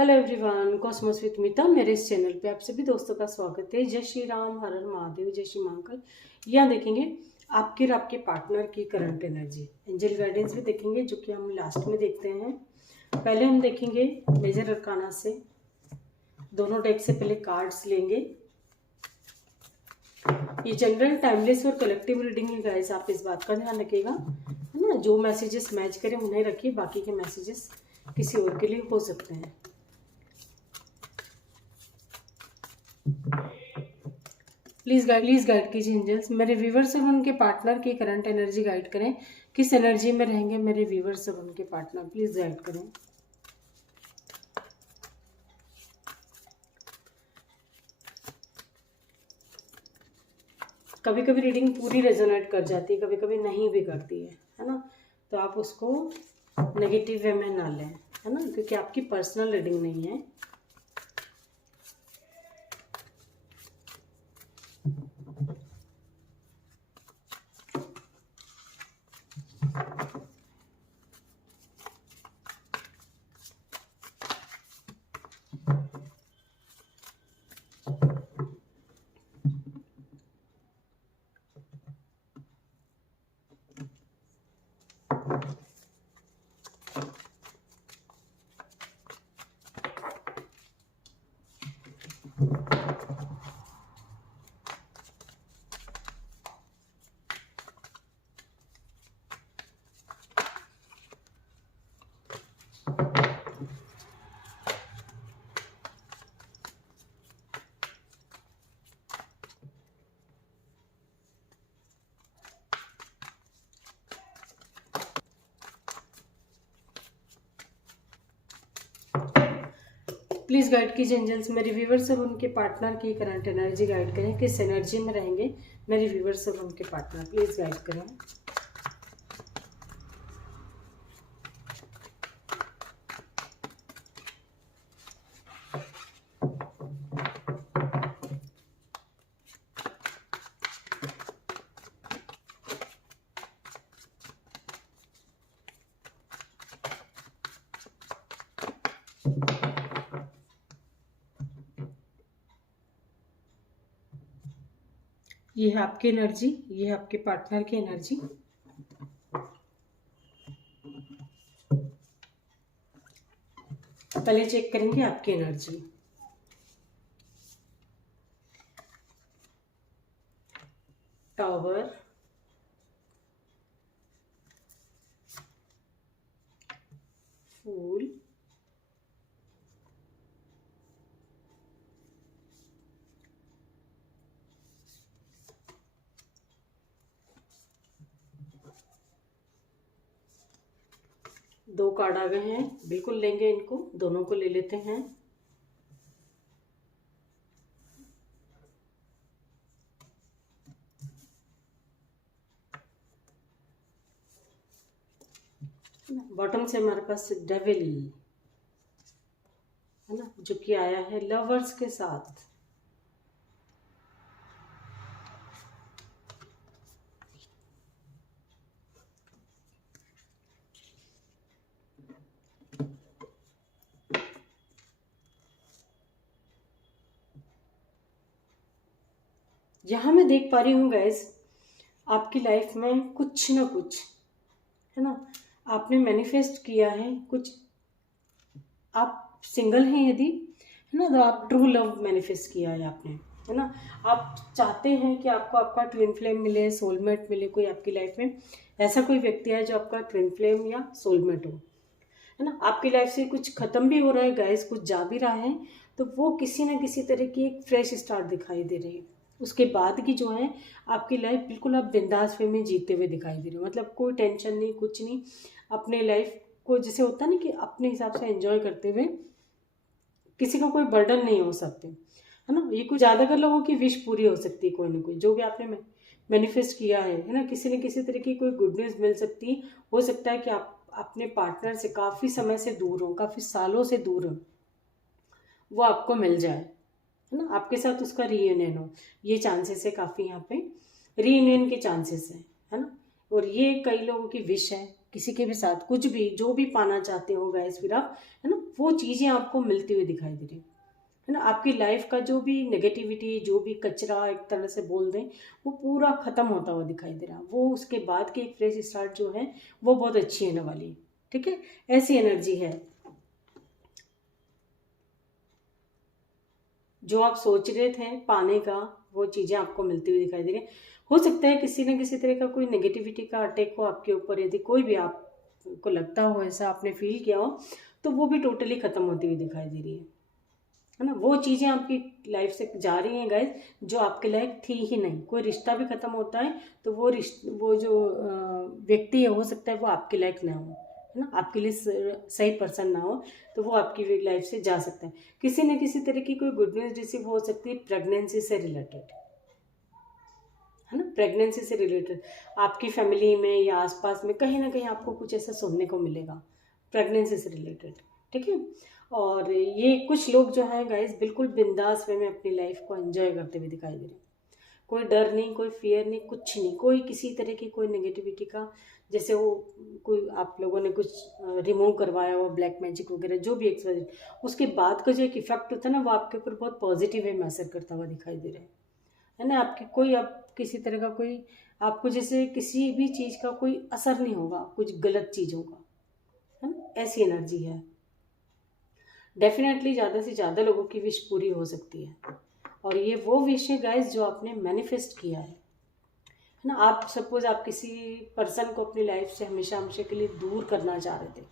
Hello everyone, Cosmos with मिता मेरे इस चैनल पे आप सभी दोस्तों का स्वागत है। जय श्री राम, हर हर महादेव, जय श्री महाकाल। यहाँ देखेंगे आपके और आपके पार्टनर की करंट एनर्जी, एंजल गाइडेंस भी देखेंगे जो कि हम लास्ट में देखते हैं। पहले हम देखेंगे मेजर अरकाना से, दोनों डेक से पहले कार्ड्स लेंगे। ये जनरल, टाइमलेस और कलेक्टिव रीडिंग है गाइस, आप इस बात का ध्यान रखिएगा, है ना। जो मैसेजेस मैच करें उन्हें रखिए, बाकी के मैसेजेस किसी और के लिए हो सकते हैं। प्लीज गाइड कीजिए एंजल्स, मेरे व्यूवर्स और उनके पार्टनर की करंट एनर्जी गाइड करें। किस एनर्जी में रहेंगे मेरे व्यूवर्स और उनके पार्टनर, प्लीज गाइड करें। कभी कभी रीडिंग पूरी रेजोनेट कर जाती है, कभी कभी नहीं भी करती है ना। तो आप उसको नेगेटिव वे में ना लें, है ना, क्योंकि आपकी पर्सनल रीडिंग नहीं है। प्लीज गाइड कीजिए एंजल्स, मेरे व्यूवर्स और उनके पार्टनर की करंट एनर्जी गाइड करें। किस एनर्जी में रहेंगे मेरे व्यूवर्स और उनके पार्टनर, प्लीज गाइड करें। ये है आपकी एनर्जी, ये है आपके पार्टनर की एनर्जी। पहले चेक करेंगे आपकी एनर्जी। टावर, फूल, दो कार्ड आ गए हैं, बिल्कुल लेंगे इनको, दोनों को ले लेते हैं। बॉटम से हमारे पास डेविल, है ना, जो कि आया है लवर्स के साथ। यहाँ मैं देख पा रही हूँ गैस, आपकी लाइफ में कुछ ना कुछ, है ना, आपने मैनिफेस्ट किया है कुछ। आप सिंगल हैं यदि, है ना, तो आप ट्रू लव मैनिफेस्ट किया है आपने, है ना। आप चाहते हैं कि आपको आपका ट्विन फ्लेम मिले, सोलमेट मिले, कोई आपकी लाइफ में ऐसा कोई व्यक्ति है जो आपका ट्विन फ्लेम या सोलमेट हो, है ना। आपकी लाइफ से कुछ खत्म भी हो रहा है गाइस, कुछ जा भी रहा है, तो वो किसी ना किसी तरह की एक फ्रेश स्टार्ट दिखाई दे रही है। उसके बाद की जो है आपकी लाइफ, बिल्कुल आप बिंदास वे में जीते हुए दिखाई दे रहे हो, मतलब कोई टेंशन नहीं, कुछ नहीं। अपने लाइफ को जैसे होता है ना कि अपने हिसाब से एंजॉय करते हुए, किसी को कोई बर्डन नहीं हो सकते, है ना। ये कुछ ज़्यादातर लोगों की विश पूरी हो सकती है, कोई ना कोई जो भी आपने मैनिफेस्ट किया है ना, किसी न किसी तरह की कोई गुड न्यूज़ मिल सकती है। हो सकता है कि आप अपने पार्टनर से काफ़ी समय से दूर हो, काफ़ी सालों से दूर हो, वो आपको मिल जाए, है ना, आपके साथ उसका रीयूनियन हो। ये चांसेस है काफ़ी, यहाँ पे रीयूनियन के चांसेस है ना। और ये कई लोगों की विश है, किसी के भी साथ कुछ भी जो भी पाना चाहते हो गाइस, फिर आप, है ना, वो चीज़ें आपको मिलती हुई दिखाई दे रही है ना। आपकी लाइफ का जो भी नेगेटिविटी, जो भी कचरा एक तरह से बोल दें, वो पूरा ख़त्म होता हुआ दिखाई दे रहा। वो उसके बाद की एक फ्रेश स्टार्ट जो है वो बहुत अच्छी होने वाली है। ठीक है, ऐसी एनर्जी है। जो आप सोच रहे थे पाने का, वो चीज़ें आपको मिलती हुई दिखाई दे रही है। हो सकता है किसी न किसी तरह का कोई नेगेटिविटी का अटैक हो आपके ऊपर, यदि कोई भी आपको लगता हो, ऐसा आपने फील किया हो, तो वो भी टोटली ख़त्म होती हुई दिखाई दे रही है ना। वो चीज़ें आपकी लाइफ से जा रही हैं गाइस, जो आपके लायक थी ही नहीं। कोई रिश्ता भी ख़त्म होता है तो वो जो व्यक्ति है, हो सकता है वो आपके लायक ना हो, है ना, आपके लिए सही पर्सन ना हो, तो वो आपकी लाइफ से जा सकता है। किसी न किसी तरह की कोई गुड न्यूज़ रिसीव हो सकती है प्रेगनेंसी से रिलेटेड, है ना। प्रेगनेंसी से रिलेटेड आपकी फैमिली में या आसपास में कहीं ना कहीं आपको कुछ ऐसा सुनने को मिलेगा प्रेगनेंसी से रिलेटेड। ठीक है, और ये कुछ लोग जो हैं गाइस बिल्कुल बिंदास वे में अपनी लाइफ को एंजॉय करते हुए दिखाई दे रहे हैं। कोई डर नहीं, कोई फियर नहीं, कुछ नहीं, कोई किसी तरह की कोई नेगेटिविटी का, जैसे वो कोई आप लोगों ने कुछ रिमूव करवाया हो, ब्लैक मैजिक वगैरह जो भी एक्सरसाइज, उसके बाद का जो एक इफेक्ट होता है ना, वो आपके ऊपर बहुत पॉजिटिव वे में असर करता हुआ दिखाई दे रहा है ना। आपकी कोई अब किसी तरह का कोई आपको जैसे किसी भी चीज़ का कोई असर नहीं होगा, कुछ गलत चीज़ों का, है ना, ऐसी एनर्जी है। डेफिनेटली ज़्यादा से ज़्यादा लोगों की विश पूरी हो सकती है, और ये वो विश है गाइस जो आपने मैनिफेस्ट किया है ना। आप सपोज आप किसी पर्सन को अपनी लाइफ से हमेशा हमेशा के लिए दूर करना चाह रहे थे,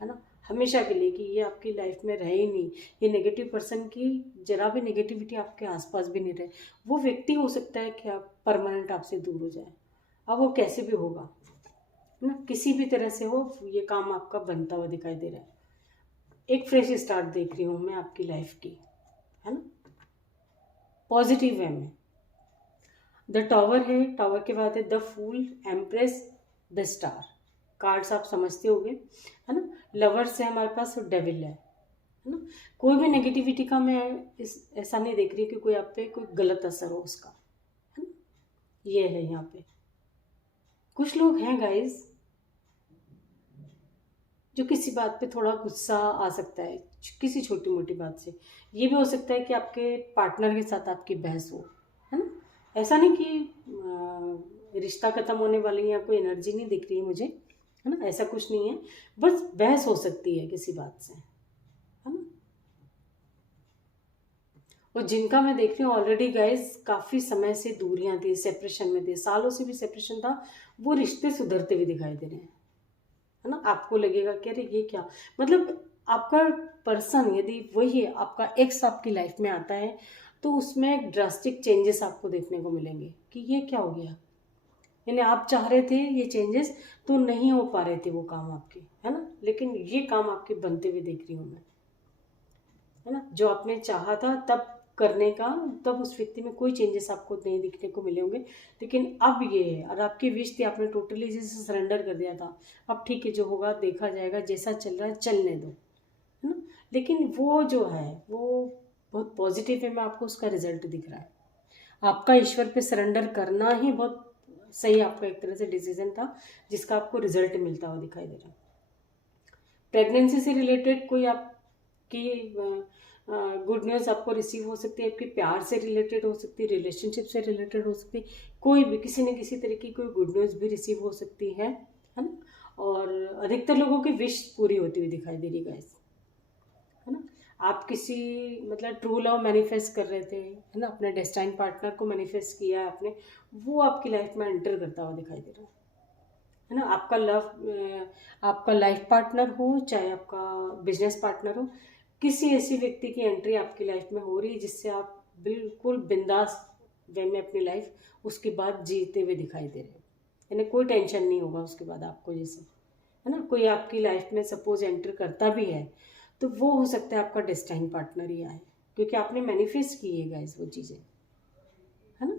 है ना, हमेशा के लिए, कि ये आपकी लाइफ में रहे ही नहीं, ये नेगेटिव पर्सन की जरा भी नेगेटिविटी आपके आसपास भी नहीं रहे। वो व्यक्ति हो सकता है कि आप परमानेंट आपसे दूर हो जाए। अब वो कैसे भी होगा, है ना, किसी भी तरह से हो, ये काम आपका बनता हुआ दिखाई दे रहा है। एक फ्रेश स्टार्ट देख रही हूँ मैं आपकी लाइफ की, है ना, पॉजिटिव वे में। द टावर है, टावर के बाद है the fool, empress, the star. Cards आप समझते होंगे, है ना। लवर्स है हमारे पास, और डेविल है ना। कोई भी नेगेटिविटी का मैं ऐसा नहीं देख रही कि कोई आप पे कोई गलत असर हो उसका, है ना। ये है यहाँ पे कुछ लोग हैं गाइस जो किसी बात पे थोड़ा गुस्सा आ सकता है, किसी छोटी मोटी बात से। ये भी हो सकता है कि आपके पार्टनर के साथ आपकी बहस हो, है ना। ऐसा नहीं कि रिश्ता खत्म होने वाली या कोई एनर्जी नहीं दिख रही है मुझे, है ना, ऐसा कुछ नहीं है। बस बहस हो सकती है किसी बात से, है ना। और जिनका मैं देख रही हूँ ऑलरेडी गाइस काफ़ी समय से दूरियां थी, सेपरेशन में थे, सालों से भी सेपरेशन था, वो रिश्ते सुधरते हुए दिखाई दे रहे हैं, है ना। आपको लगेगा कि अरे ये क्या, मतलब आपका पर्सन यदि वही है, आपका एक्स आपकी लाइफ में आता है, तो उसमें ड्रास्टिक चेंजेस आपको देखने को मिलेंगे कि ये क्या हो गया। यानी आप चाह रहे थे ये चेंजेस, तो नहीं हो पा रहे थे वो काम आपके, है ना, लेकिन ये काम आपके बनते हुए देख रही हूँ मैं, है ना। जो आपने चाहा था तब करने का, तब उस व्यक्ति में कोई चेंजेस आपको नहीं दिखने को मिले होंगे, लेकिन अब ये है। और आपकी विश थी, आपने टोटली जैसे सरेंडर कर दिया था, अब ठीक है, जो होगा देखा जाएगा, जैसा चल रहा है चलने दो, है ना। लेकिन वो जो है वो बहुत पॉजिटिव है, में आपको उसका रिजल्ट दिख रहा है। आपका ईश्वर पे सरेंडर करना ही बहुत सही आपका एक तरह से डिसीजन था, जिसका आपको रिजल्ट मिलता हुआ दिखाई दे रहा है। प्रेगनेंसी से रिलेटेड कोई आपकी गुड न्यूज़ आपको रिसीव हो सकती है, आपके प्यार से रिलेटेड हो सकती है, रिलेशनशिप से रिलेटेड हो सकती है, कोई भी किसी न किसी तरह की कोई गुड न्यूज़ भी रिसीव हो सकती है ना। और अधिकतर लोगों की विश पूरी होती हुई दिखाई दे रही गाइस, है ना। आप किसी मतलब ट्रू लव मैनिफेस्ट कर रहे थे, है ना, अपने डेस्टाइन पार्टनर को मैनिफेस्ट किया है आपने, वो आपकी लाइफ में एंटर करता हुआ दिखाई दे रहा है ना। आपका लाइफ पार्टनर हो, चाहे आपका बिजनेस पार्टनर हो, किसी ऐसी व्यक्ति की एंट्री आपकी लाइफ में हो रही है जिससे आप बिल्कुल बिंदास वे में अपनी लाइफ उसके बाद जीते हुए दिखाई दे रहे हैं। यानी कोई टेंशन नहीं होगा उसके बाद आपको, जैसे, है ना। कोई आपकी लाइफ में सपोज एंटर करता भी है, तो वो हो सकता है आपका डेस्टाइन पार्टनर ही आए, क्योंकि आपने मैनिफेस्ट की है गाइस वो चीज़ें, है ना।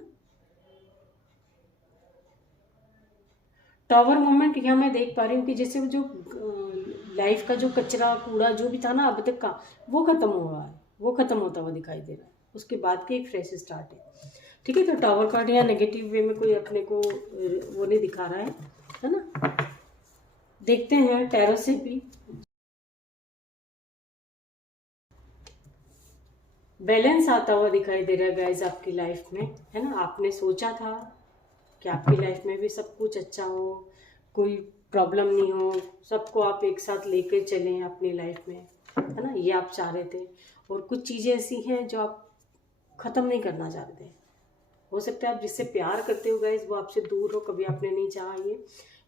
टावर मोमेंट यहाँ मैं देख पा रही हूँ कि जैसे वो जो लाइफ का जो कचरा कूड़ा जो भी था ना अब तक का, वो खत्म हुआ है, वो खत्म होता हुआ दिखाई दे रहा है, उसके बाद की एक फ्रेश स्टार्ट है। ठीक है, तो टावर कार्ड यहाँ नेगेटिव वे में कोई अपने को वो नहीं दिखा रहा है ना। देखते हैं टैरो से भी बैलेंस आता हुआ दिखाई दे रहा है गाइज आपकी लाइफ में, है ना। आपने सोचा था कि आपकी लाइफ में भी सब कुछ अच्छा हो, कोई प्रॉब्लम नहीं हो, सबको आप एक साथ लेकर चलें अपनी लाइफ में, है ना, ये आप चाह रहे थे। और कुछ चीज़ें ऐसी हैं जो आप ख़त्म नहीं करना चाहते। हो सकता है आप जिससे प्यार करते हो गाइज वो आपसे दूर हो, कभी आपने नहीं चाहा ये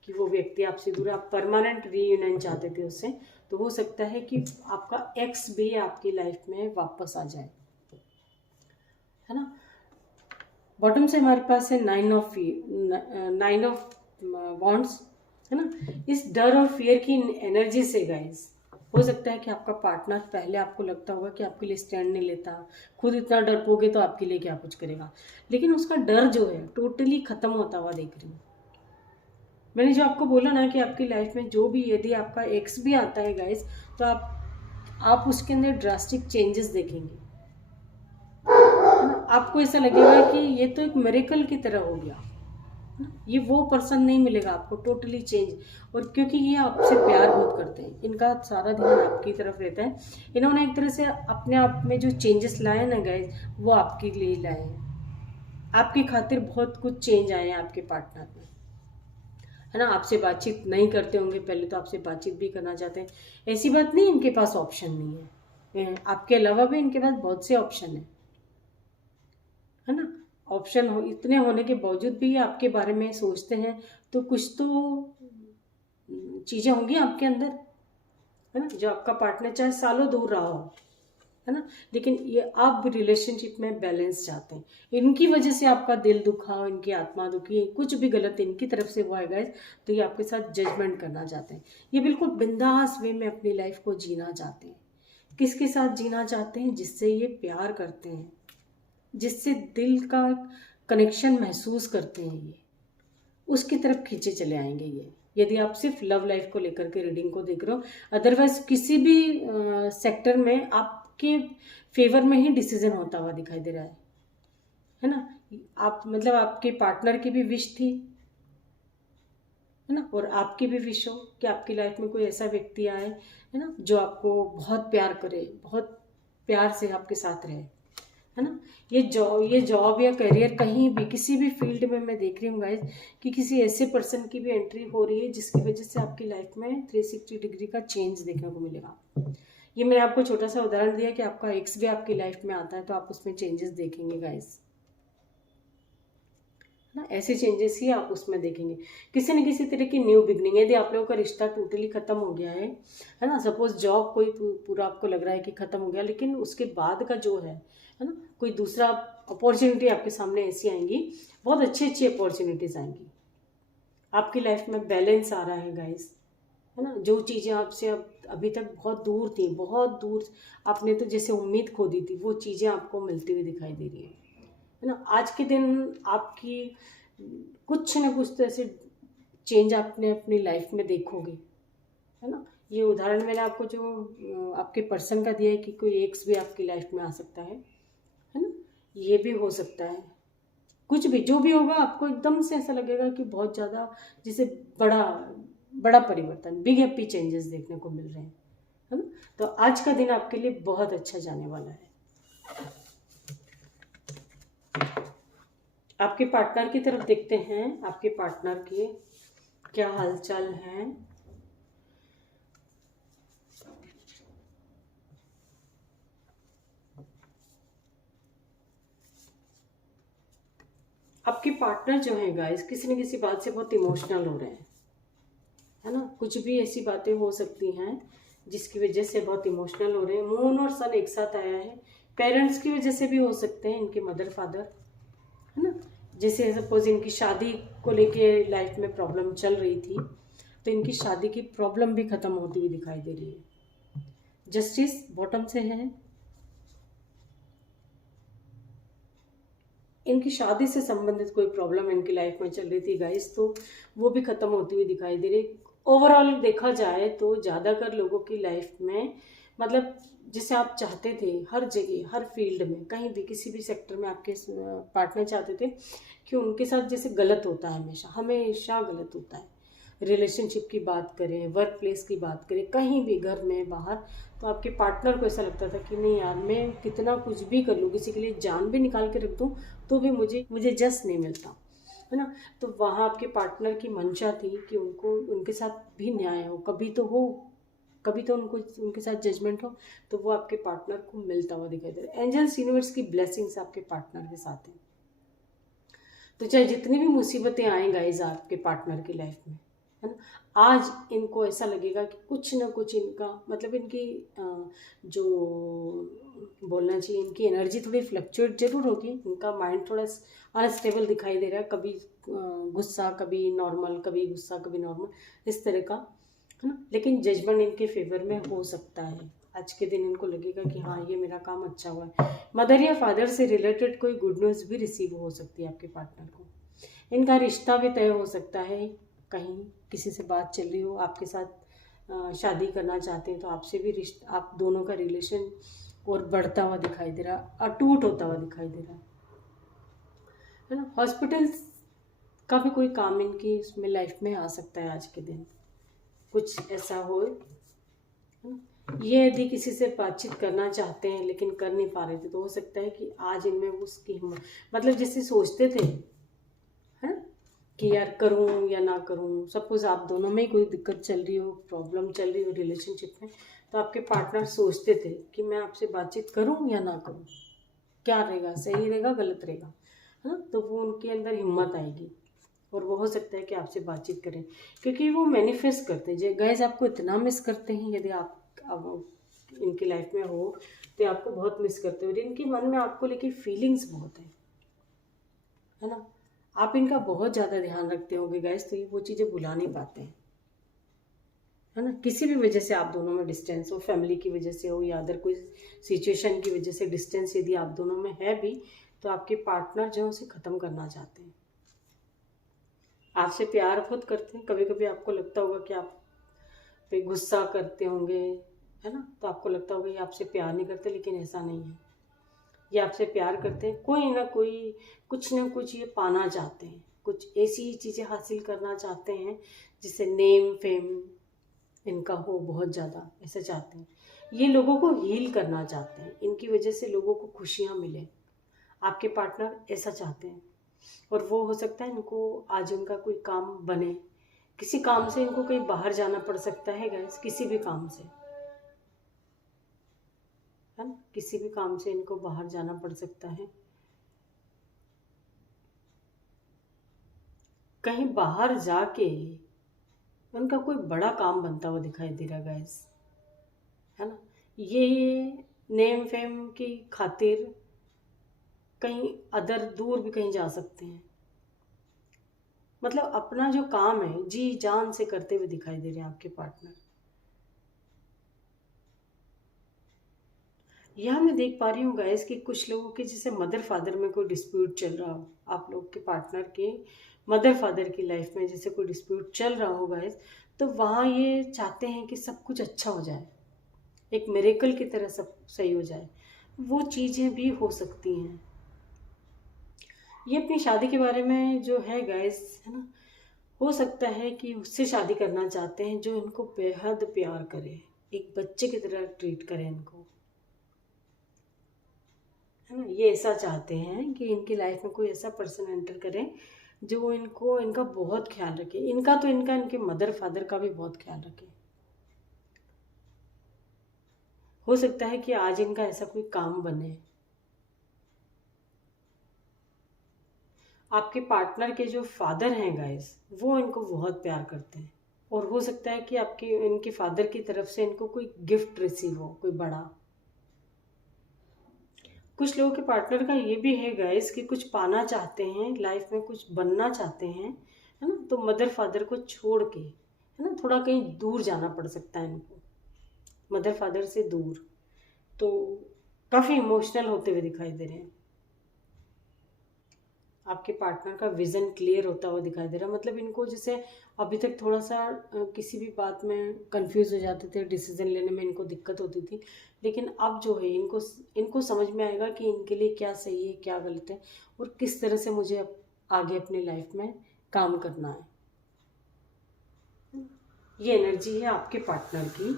कि वो व्यक्ति आपसे दूर है, आप परमानेंट रीयूनियन चाहते थे उससे। तो हो सकता है कि आपका एक्स भी आपकी लाइफ में वापस आ जाए, है ना। बॉटम से हमारे पास है नाइन ऑफ वॉन्ड्स, है ना। इस डर और फियर की एनर्जी से गाइज हो सकता है कि आपका पार्टनर, पहले आपको लगता होगा कि आपके लिए स्टैंड नहीं लेता, खुद इतना डरपोगे तो आपके लिए क्या कुछ करेगा, लेकिन उसका डर जो है टोटली खत्म होता हुआ देख रही हूँ। मैंने जो आपको बोला ना कि आपकी लाइफ में जो भी, यदि आपका एक्स भी आता है गाइज, तो आप उसके अंदर ड्रास्टिक चेंजेस देखेंगे, है ना। आपको ऐसा लगेगा कि ये तो एक मिरेकल की तरह हो गया, ये वो पर्सन नहीं मिलेगा आपको, टोटली चेंज। और क्योंकि ये आपसे प्यार बहुत करते हैं, इनका सारा ध्यान आपकी तरफ रहता है। इन्होंने एक तरह से अपने आप में जो चेंजेस लाए ना गाइज, वो आपके लिए लाए हैं, आपकी खातिर बहुत कुछ चेंज आए हैं आपके पार्टनर में, है ना। आपसे बातचीत नहीं करते होंगे पहले, तो आपसे बातचीत भी करना चाहते हैं। ऐसी बात नहीं इनके पास ऑप्शन नहीं है, आपके अलावा भी इनके पास बहुत से ऑप्शन है ना। ऑप्शन हो, इतने होने के बावजूद भी आपके बारे में सोचते हैं, तो कुछ तो चीज़ें होंगी आपके अंदर, है ना, जो आपका पार्टनर चाहे सालों दूर रहा हो, है ना, लेकिन ये आप रिलेशनशिप में बैलेंस चाहते हैं। इनकी वजह से आपका दिल दुखा हो, इनकी आत्मा दुखी, कुछ भी गलत इनकी तरफ से हुआ है गाइस, तो ये आपके साथ जजमेंट करना चाहते हैं। ये बिल्कुल बिंदास वे में अपनी लाइफ को जीना चाहते हैं। किसके साथ जीना चाहते हैं? जिससे ये प्यार करते हैं, जिससे दिल का कनेक्शन महसूस करते हैं, ये उसकी तरफ खींचे चले आएंगे ये। यदि आप सिर्फ लव लाइफ को लेकर के रीडिंग को देख रहे हो, अदरवाइज किसी भी सेक्टर में आपके फेवर में ही डिसीजन होता हुआ दिखाई दे रहा है ना। आप मतलब आपके पार्टनर की भी विश थी, है ना, और आपकी भी विश हो कि आपकी लाइफ में कोई ऐसा व्यक्ति आए, है ना, जो आपको बहुत प्यार करे, बहुत प्यार से आपके साथ रहे, है ना। ये जॉब या करियर, कहीं भी किसी भी फील्ड में मैं देख रही हूँ गाइज कि किसी ऐसे पर्सन की भी एंट्री हो रही है जिसकी वजह से आपकी लाइफ में 360 डिग्री का चेंज देखने को मिलेगा। ये मैंने आपको छोटा सा उदाहरण दिया कि आपका एक्स भी आपकी लाइफ में आता है, तो आप उसमें चेंजेस देखेंगे गाइज, ना। ऐसे चेंजेस ही आप उसमें देखेंगे, किसी न किसी तरह की न्यू बिगनिंग। यदि आप लोगों का रिश्ता टोटली खत्म हो गया है ना, सपोज जॉब कोई पूरा आपको लग रहा है कि खत्म हो गया, लेकिन उसके बाद का जो है ना, कोई दूसरा अपॉर्चुनिटी आपके सामने ऐसी आएंगी, बहुत अच्छी अच्छी अपॉर्चुनिटीज आएंगी आपकी लाइफ में। बैलेंस आ रहा है गाइस, है ना। जो चीज़ें आपसे अभी तक बहुत दूर थी, बहुत दूर आपने तो जैसे उम्मीद खो दी थी, वो चीज़ें आपको मिलती हुई दिखाई दे रही है ना। आज के दिन आपकी कुछ ना कुछ तो ऐसे चेंज आपने अपनी लाइफ में देखोगे, है ना। ये उदाहरण मैंने आपको जो आपके पर्सन का दिया है कि कोई एक्स भी आपकी लाइफ में आ सकता है ना, ये भी हो सकता है। कुछ भी जो भी होगा, आपको एकदम से ऐसा लगेगा कि बहुत ज़्यादा जैसे बड़ा बड़ा परिवर्तन, बिग हैप्पी चेंजेस देखने को मिल रहे हैं, है ना। तो आज का दिन आपके लिए बहुत अच्छा जाने वाला है। आपके पार्टनर की तरफ देखते हैं, आपके पार्टनर के क्या हालचाल हैं। आपके पार्टनर जो है गाइस, किसी न किसी बात से बहुत इमोशनल हो रहे हैं, है ना। कुछ भी ऐसी बातें हो सकती हैं जिसकी वजह से बहुत इमोशनल हो रहे हैं। मून और सन एक साथ आया है, पेरेंट्स की वजह से भी हो सकते हैं, इनके मदर फादर, है ना। जैसे सपोज इनकी शादी को लेके लाइफ में प्रॉब्लम चल रही थी, तो इनकी शादी की प्रॉब्लम भी खत्म होती हुई दिखाई दे रही है। जस्टिस बॉटम से है, इनकी शादी से संबंधित कोई प्रॉब्लम इनकी लाइफ में चल रही थी गाइस, तो वो भी खत्म होती हुई दिखाई दे रही। ओवरऑल देखा जाए तो ज़्यादातर लोगों की लाइफ में, मतलब जिसे आप चाहते थे हर जगह, हर फील्ड में, कहीं भी किसी भी सेक्टर में आपके पार्टनर चाहते थे कि उनके साथ जैसे गलत होता है, हमेशा हमेशा गलत होता है, रिलेशनशिप की बात करें, वर्क प्लेस की बात करें, कहीं भी घर में बाहर, तो आपके पार्टनर को ऐसा लगता था कि नहीं यार, मैं कितना कुछ भी कर लूँ, किसी के लिए जान भी निकाल के रख दूँ तो भी मुझे मुझे जस्ट नहीं मिलता, है ना। तो वहाँ आपके पार्टनर की मंशा थी कि उनको उनके साथ भी न्याय हो, कभी तो हो, कभी तो उनको उनके साथ जजमेंट हो, तो वो आपके पार्टनर को मिलता हुआ दिखाई दे रहा है। एंजल्स यूनिवर्स की ब्लेसिंग्स आपके पार्टनर के साथ हैं। तो चाहे जितनी भी मुसीबतें आए गाइज आपके पार्टनर की लाइफ में, है ना, आज इनको ऐसा लगेगा कि कुछ ना कुछ इनका मतलब इनकी जो बोलना चाहिए, इनकी एनर्जी थोड़ी फ्लक्चुएट जरूर होगी, इनका माइंड थोड़ा अनस्टेबल दिखाई दे रहा है, कभी गुस्सा कभी नॉर्मल, कभी गुस्सा कभी नॉर्मल, इस तरह का, है ना। लेकिन जजमेंट इनके फेवर में हो सकता है। आज के दिन इनको लगेगा कि हाँ, ये मेरा काम अच्छा हुआ है। मदर या फादर से रिलेटेड कोई गुड न्यूज़ भी रिसीव हो सकती है आपके पार्टनर को। इनका रिश्ता भी तय हो सकता है, कहीं किसी से बात चल रही हो, आपके साथ शादी करना चाहते हैं, तो आपसे भी रिश्ता, आप दोनों का रिलेशन और बढ़ता हुआ दिखाई दे रहा, अटूट होता हुआ दिखाई दे रहा है ना। हॉस्पिटल्स का भी कोई काम इनकी इसमें लाइफ में आ सकता है आज के दिन, कुछ ऐसा हो, है ना। ये यदि किसी से बातचीत करना चाहते हैं लेकिन कर नहीं पा रहे थे, तो हो सकता है कि आज इनमें उसकी हिम्मत, मतलब जैसे सोचते थे, है ना, कि यार करूं या ना करूं, सपोज आप दोनों में ही कोई दिक्कत चल रही हो, प्रॉब्लम चल रही हो रिलेशनशिप में, तो आपके पार्टनर सोचते थे कि मैं आपसे बातचीत करूं या ना करूं, क्या रहेगा, सही रहेगा गलत रहेगा, है ना। तो वो उनके अंदर हिम्मत आएगी और वो हो सकता है कि आपसे बातचीत करें, क्योंकि वो मैनिफेस्ट करते हैं। गाइस आपको इतना मिस करते हैं, यदि आप अब इनकी लाइफ में हो तो आपको बहुत मिस करते हो, और इनके मन में आपको लेके फीलिंग्स बहुत है ना। आप इनका बहुत ज़्यादा ध्यान रखते होंगे गाइस, तो ये वो चीज़ें भुला नहीं पाते हैं, है ना। किसी भी वजह से आप दोनों में डिस्टेंस हो, फैमिली की वजह से हो या अदर कोई सिचुएशन की वजह से डिस्टेंस यदि आप दोनों में है भी, तो आपके पार्टनर जो है उसे ख़त्म करना चाहते हैं। आपसे प्यार बहुत करते हैं, कभी कभी आपको लगता होगा कि आप पे गुस्सा करते होंगे, है ना, तो आपको लगता होगा ये आपसे प्यार नहीं करते, लेकिन ऐसा नहीं है, ये आपसे प्यार करते हैं। कोई ना कोई कुछ ना कुछ ये पाना चाहते हैं, कुछ ऐसी चीज़ें हासिल करना चाहते हैं जिससे नेम फेम इनका हो बहुत ज़्यादा, ऐसा चाहते हैं। ये लोगों को हील करना चाहते हैं, इनकी वजह से लोगों को खुशियाँ मिले, आपके पार्टनर ऐसा चाहते हैं। और वो हो सकता है इनको आज उनका कोई काम बने, किसी काम से इनको कहीं बाहर जाना पड़ सकता है गाइस, किसी भी काम से, है ना, किसी भी काम से इनको बाहर जाना पड़ सकता है, कहीं बाहर जाके उनका कोई बड़ा काम बनता हुआ दिखाई दे रहा है गाइस, है ना। ये नेम फेम की खातिर कहीं अदर दूर भी कहीं जा सकते हैं, मतलब अपना जो काम है जी जान से करते हुए दिखाई दे रहे हैं आपके पार्टनर। यहाँ मैं देख पा रही हूँ गाइस कि कुछ लोगों के जैसे मदर फादर में कोई डिस्प्यूट चल रहा हो, आप लोग के पार्टनर के मदर फादर की लाइफ में जैसे कोई डिस्प्यूट चल रहा हो गाइस, तो वहाँ ये चाहते हैं कि सब कुछ अच्छा हो जाए, एक मिरेकल की तरह सब सही हो जाए, वो चीज़ें भी हो सकती हैं। ये अपनी शादी के बारे में जो है गाइस, है ना, हो सकता है कि उससे शादी करना चाहते हैं जो इनको बेहद प्यार करे, एक बच्चे की तरह ट्रीट करे इनको, है ना। ये ऐसा चाहते हैं कि इनकी लाइफ में कोई ऐसा पर्सन एंटर करे जो इनको इनका बहुत ख्याल रखे, इनका तो इनका इनके मदर फादर का भी बहुत ख्याल रखे। हो सकता है कि आज इनका ऐसा कोई काम बने। आपके पार्टनर के जो फादर हैं गाइस, वो इनको बहुत प्यार करते हैं, और हो सकता है कि आपके इनके फादर की तरफ से इनको कोई गिफ्ट रिसीव हो, कोई बड़ा। कुछ लोगों के पार्टनर का ये भी है गाइस कि कुछ पाना चाहते हैं लाइफ में, कुछ बनना चाहते हैं, है ना, तो मदर फादर को छोड़ के, है ना, थोड़ा कहीं दूर जाना पड़ सकता है इनको, मदर फादर से दूर, तो काफ़ी इमोशनल होते हुए दिखाई दे रहे हैं। आपके पार्टनर का विज़न क्लियर होता हुआ दिखाई दे रहा है, मतलब इनको जैसे अभी तक थोड़ा सा किसी भी बात में कंफ्यूज हो जाते थे, डिसीजन लेने में इनको दिक्कत होती थी, लेकिन अब जो है इनको इनको समझ में आएगा कि इनके लिए क्या सही है क्या गलत है, और किस तरह से मुझे आगे अपनी लाइफ में काम करना है। ये एनर्जी है आपके पार्टनर की।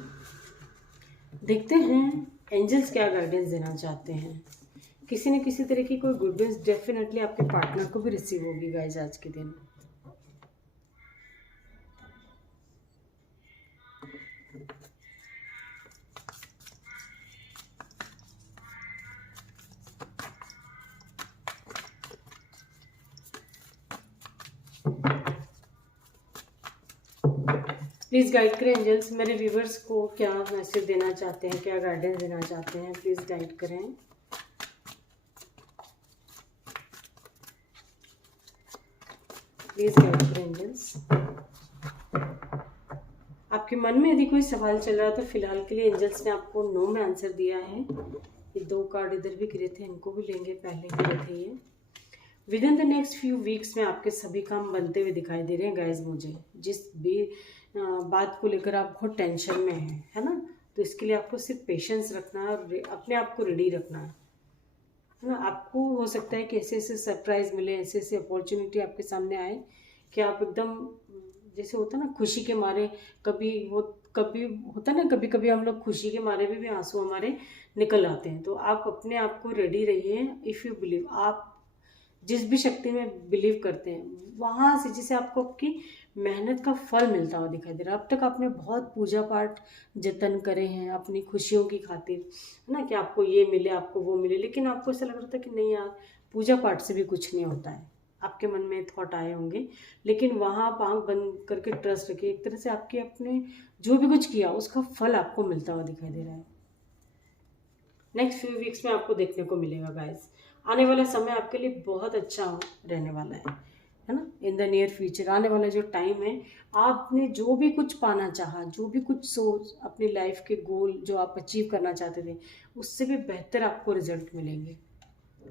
देखते हैं एंजल्स क्या गाइडेंस देना चाहते हैं। किसी न किसी तरह की कोई गुड न्यूज़ डेफिनेटली आपके पार्टनर को भी रिसीव होगी गाइज आज के दिन। प्लीज़ गाइड करें एंजल्स, मेरे व्यूवर्स को क्या मैसेज देना चाहते हैं, क्या गाइडेंस देना चाहते हैं, प्लीज़ गाइड करें। प्लीज़ गाइड करें एंजल्स। आपके मन में यदि कोई सवाल चल रहा है तो फिलहाल के लिए एंजल्स ने आपको नो में आंसर दिया है। ये 2 कार्ड इधर भी गिरे थे, इनको भी लेंगे, पहले गिरे थे ये। With in the next few weeks में आपके सभी काम बनते हुए दिखाई दे रहे हैं गाइज मुझे। जिस भी बात को लेकर आप बहुत टेंशन में हैं, है ना, तो इसके लिए आपको सिर्फ पेशेंस रखना है और अपने आप को रेडी रखना है ना। आपको हो सकता है कि ऐसे ऐसे सरप्राइज मिले, ऐसे ऐसे अपॉर्चुनिटी आपके सामने आए कि आप एकदम, जैसे होता है ना खुशी के मारे, कभी होता है ना, कभी कभी हम लोग खुशी के मारे भी आंसू हमारे निकल आते हैं। तो आप अपने आप को रेडी रहिए। इफ़ यू बिलीव, आप जिस भी शक्ति में बिलीव करते हैं वहाँ से जैसे आपको आपकी मेहनत का फल मिलता हुआ दिखाई दे रहा है। अब तक आपने बहुत पूजा पाठ जतन करे हैं अपनी खुशियों की खातिर, है ना, कि आपको ये मिले, आपको वो मिले, लेकिन आपको ऐसा लग रहा था कि नहीं यार, पूजा पाठ से भी कुछ नहीं होता है। आपके मन में थॉट आए होंगे, लेकिन वहाँ आप आँख बंद करके ट्रस्ट रखिए। एक तरह से आपके अपने जो भी कुछ किया उसका फल आपको मिलता हुआ दिखाई दे रहा है। नेक्स्ट फ्यू वीक्स में आपको देखने को मिलेगा गाइस। आने वाला समय आपके लिए बहुत अच्छा रहने वाला है ना। इन द नियर फ्यूचर आने वाला जो टाइम है, आपने जो भी कुछ पाना चाहा, जो भी कुछ सोच, अपनी लाइफ के गोल जो आप अचीव करना चाहते थे, उससे भी बेहतर आपको रिजल्ट मिलेंगे।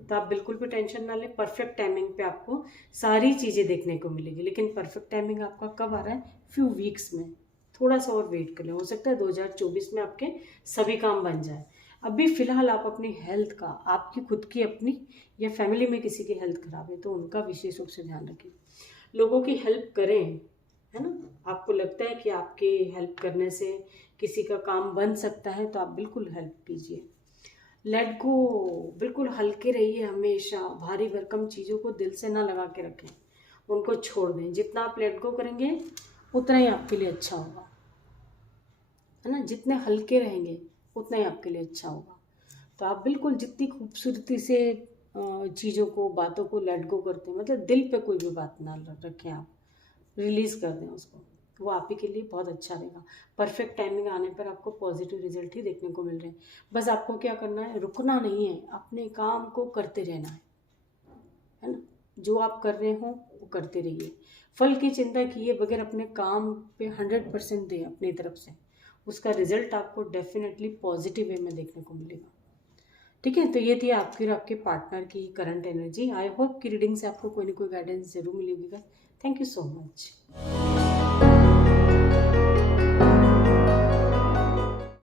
तो आप बिल्कुल भी टेंशन ना लें। परफेक्ट टाइमिंग पे आपको सारी चीज़ें देखने को मिलेगी। लेकिन परफेक्ट टाइमिंग आपका कब आ रहा है? फ्यू वीक्स में। थोड़ा सा और वेट कर लें, हो सकता है 2024 में आपके सभी काम बन जाए। अभी फ़िलहाल आप अपनी हेल्थ का, आपकी खुद की अपनी या फैमिली में किसी की हेल्थ खराब है तो उनका विशेष रूप से ध्यान रखें। लोगों की हेल्प करें, है ना। आपको लगता है कि आपके हेल्प करने से किसी का काम बन सकता है तो आप बिल्कुल हेल्प कीजिए। लेट गो, बिल्कुल हल्के रहिए हमेशा। भारी भरकम चीज़ों को दिल से ना लगा के रखें, उनको छोड़ दें। जितना आप लेट गो करेंगे उतना ही आपके लिए अच्छा होगा, है ना। जितने हल्के रहेंगे उतना ही आपके लिए अच्छा होगा। तो आप बिल्कुल जितनी खूबसूरती से चीज़ों को, बातों को लेट गो करते हैं, मतलब दिल पे कोई भी बात ना रखें, आप रिलीज़ कर दें उसको, वो आप ही के लिए बहुत अच्छा रहेगा। परफेक्ट टाइमिंग आने पर आपको पॉजिटिव रिजल्ट ही देखने को मिल रहे हैं। बस आपको क्या करना है, रुकना नहीं है, अपने काम को करते रहना है ना। जो आप कर रहे हो वो करते रहिए। फल की चिंता किए बगैर अपने काम पे 100% दें अपनी तरफ से, उसका रिजल्ट आपको डेफिनेटली पॉजिटिव वे में देखने को मिलेगा। ठीक है, तो ये थी आपकी और आपके पार्टनर की करंट एनर्जी। आई होप कि रीडिंग से आपको कोई ना कोई गाइडेंस जरूर मिलेगी। Thank you so much.